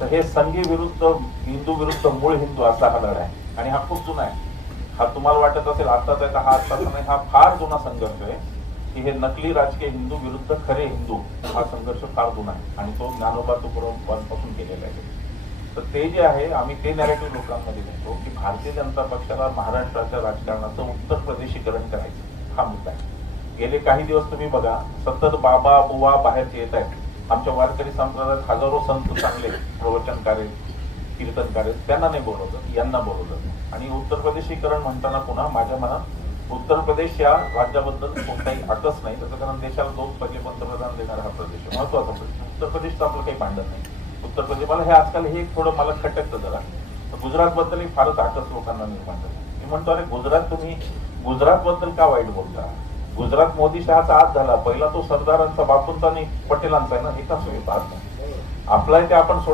तर हे संघी विरुद्ध हिंदू विरुद्ध मूळ हिंदू असा हा लढा आहे आणि हा खूप जुना आहे. हा तुम्हाला वाटत असेल आत्ताच आहे, हा आत्ताचा नाही, हा फार जुना संघर्ष आहे की हे नकली राजकीय हिंदू विरुद्ध खरे हिंदू हा संघर्ष फार जुना आहे आणि तो ज्ञानोबा तुकडोबांपासून केलेला आहे. तर ते जे आहे आम्ही ते नॅरेटिव्ह लोकांमध्ये देतो की भारतीय जनता पक्षाला महाराष्ट्राच्या राजकारणाचं उत्तर प्रदेशीकरण करायचं हा मुद्दा आहे. गेले काही दिवस तुम्ही बघा सतत बाबा बुवा बाहेरचे येत आहेत. आमच्या वारकरी संप्रदायात हजारो संत चांगले प्रवचनकार कीर्तनकार त्यांना नाही बोलवलं, यांना बोलवलं. आणि उत्तर प्रदेशीकरण म्हणताना पुन्हा माझ्या मनात उत्तर प्रदेश या राज्याबद्दल कोणताही आकस नाही. त्याचं कारण देशाला 2 पहिले पंतप्रधान देणारा हा प्रदेश आहे, महत्वाचा प्रदेश. उत्तर प्रदेशचं आपलं काही भांडण नाही. उत्तर प्रदेश मला हे आजकाल हे थोडं मला खटकतं जरा. गुजरात बद्दलही फारच आकस लोकांना निर्माण झाला. मी म्हणतो अरे गुजरात तुम्ही गुजरात बद्दल का वाईट बोलता? गुजरात मोदी शहाचा आज झाला, पहिला तो सरदारांचा बापूंचा आणि पटेलांचा आहे ना, एकाच वेळी पाहत आपला ते आपण